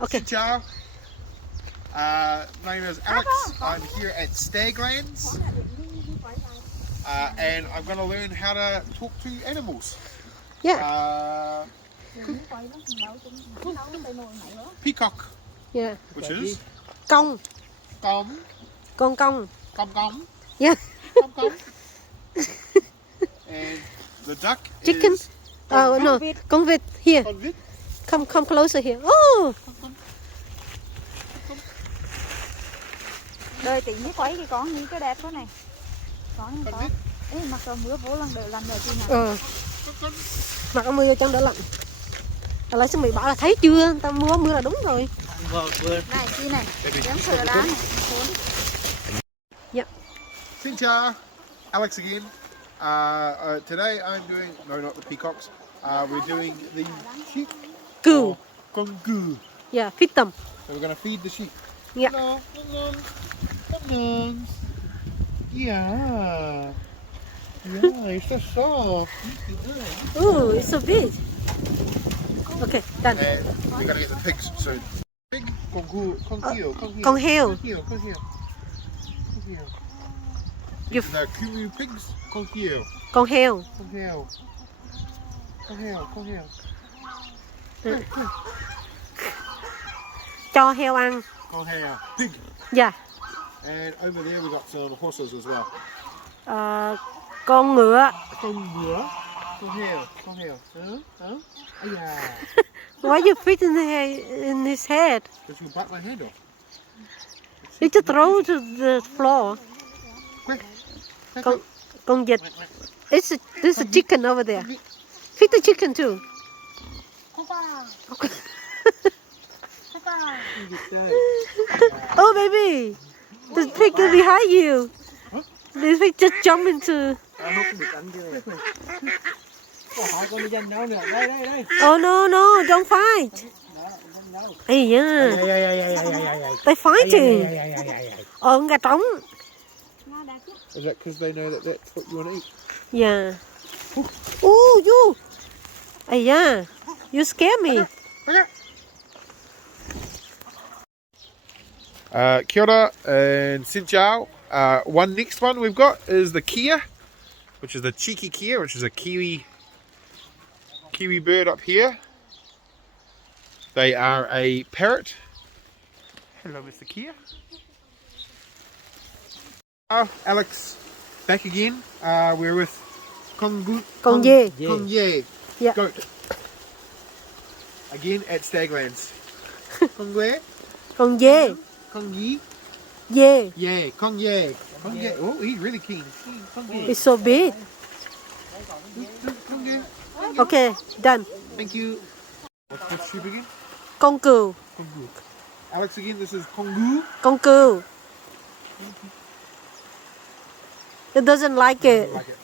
Okay. Chào. Name is Alex. I'm here at Staglands. And I'm going to learn how to talk to animals. Yeah. Peacock. Yeah. Which is? Công. Công. Con công. Công công. Yeah. Công công. And the duck Chicken. is? Oh no. Con vịt. Here. Con vịt. Come closer here. Oh. Đời tí mới quấy cái con như cái đẹp đó này. Con này con. Ê, mặc rồi mưa vô lần đợi làm đời gì nào. Mặc áo mưa vô trong đỡ lạnh. Lại xong bị bảo là thấy chưa? Tao mưa là đúng rồi. Này chi này. Chém sữa đá này. Yeah. Xin chào. Alex again. Today I'm doing, no, not the peacocks. We're doing the sheep. Cừu. Con cừu. Yeah, feed them. So we're going to feed the sheep. Yeah. No, no. Yeah. Yeah, it's so soft. Oh, it's so big. Okay, done. And we're going to get the pigs soon. Pig, con cừu, con heo, Con heo. Con heo. Give No, Kumu pigs, con heo. con heo. Con heo. Con heo. Cho heo ăn. Con heo. Pig. Yeah. And over there we've got some horses as well. Con ngựa. Con ngựa. Con heo. Huh? Yeah. Why you fit in his head? Because you'll bite my head off. You just throw to the floor. Quick. Con vịt. There's a chicken over there. Feed the chicken too. Oh baby, the pig is behind you. The pig just jump into. Oh no, don't fight. Hey, yeah. They fighting. Con gà trống. Is that because they know that that's what you want to eat? Yeah. Oh, you. Hey, yeah. You scare me. Kia ora and xin chào. Next one we've got is the kia, which is the cheeky kia, which is a kiwi bird up here. They are a parrot. Hello, Mr. Kia. Alex, back again. We're with Con Ye. Yeah. Goat. Again at Staglands. Con Ye. Con Ye. Con Ye. Ye. Yeah, Con Ye. Oh, he's really keen. Con Ye. It's so big. Con Ye. Okay, done. Thank you. What's this sheep again? Con cừu. Con cừu. Alex again, this is Con cừu. Con cừu. It doesn't like it. Like it.